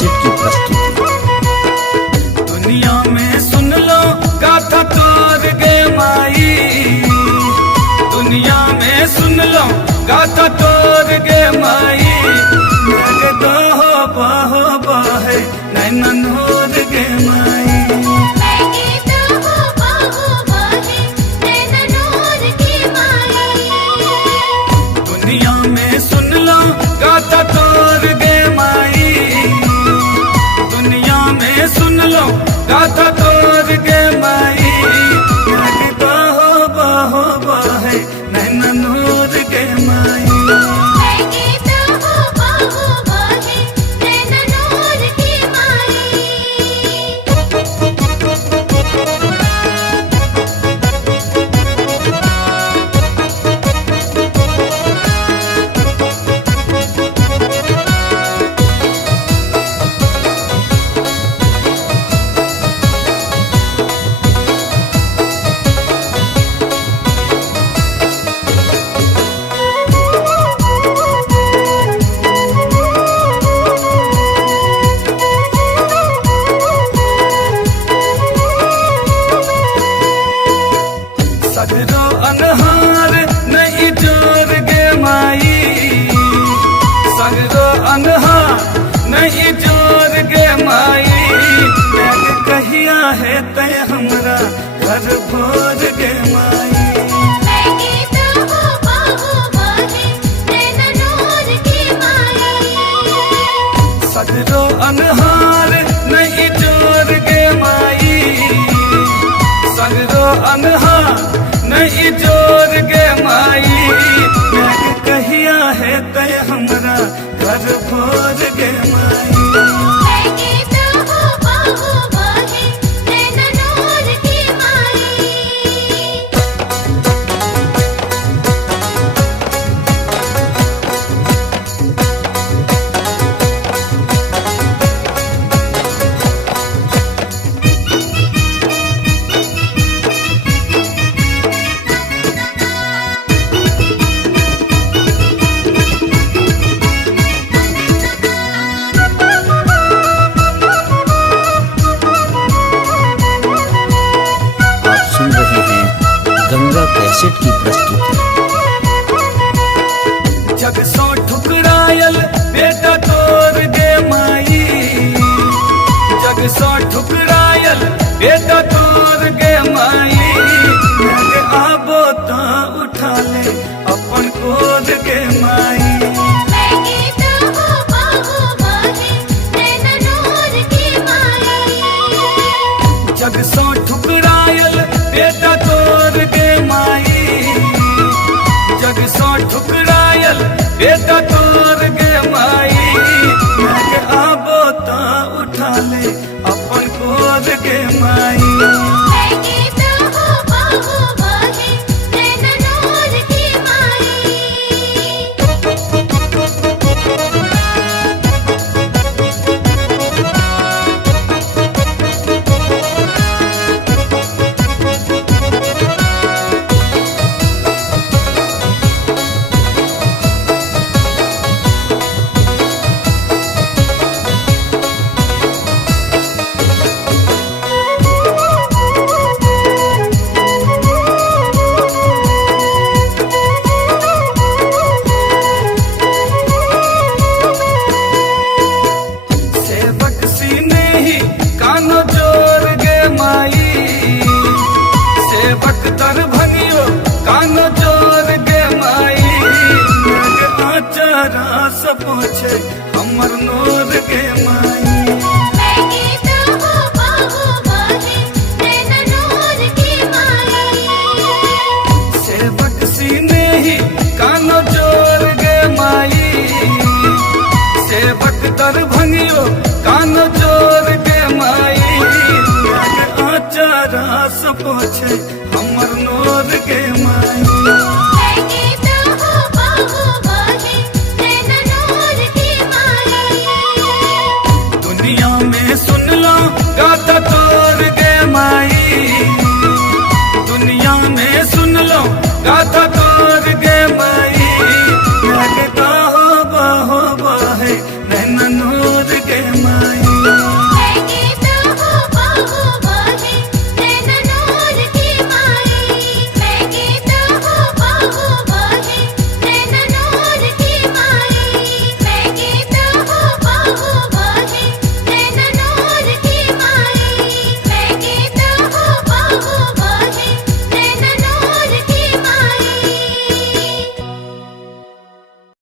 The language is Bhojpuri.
कैसेट की प्रस्तुति। दुनिया में सुन लो गाथा तोर गे माई, दुनिया में सुन लो गाथा तोर गे माई, लगे बाहो बाहो बाहे नैना नूर गे माई। दुनिया में सुन लो गाथा तोर गे माई, दुनिया में सुन लो गाथा तोर गे माई, लगे बाहो बाहो बाहे नैना नूर गे माई। सगरो अनहार नहीं जोर गे माई, सगरो अनहार नहीं जोर गे माई, मैं कहिया है तय हमरा घर भोर गे माई। सगरो अनहार नहीं जोर गे माई, सगरो अनहार नहीं जोर गे माई, मैं कहिया है तय हमरा घर भोर गे माई। आप सुन रहे हैं गंगा कैसेट की प्रस्तुति। जग सो ठुकरायल बेटा तोर गे माई, जग सो ठुकरायल बेटा तोर गे माई, लगे आबो ता उठा ले अपन गोद गे माई। जग सो ठुकरायल बेटा तोर गे माई, जग सो ठुकरायल बेटा तोर गे माई, लगे आबो ता उठा ले अपन गोद गे माई। सेवक सीने ही कानो जोर गे माई, सेवक तर भनियो कानो जोर गे माई, लगे आचारा सब पूछे हमर नूर गे माई।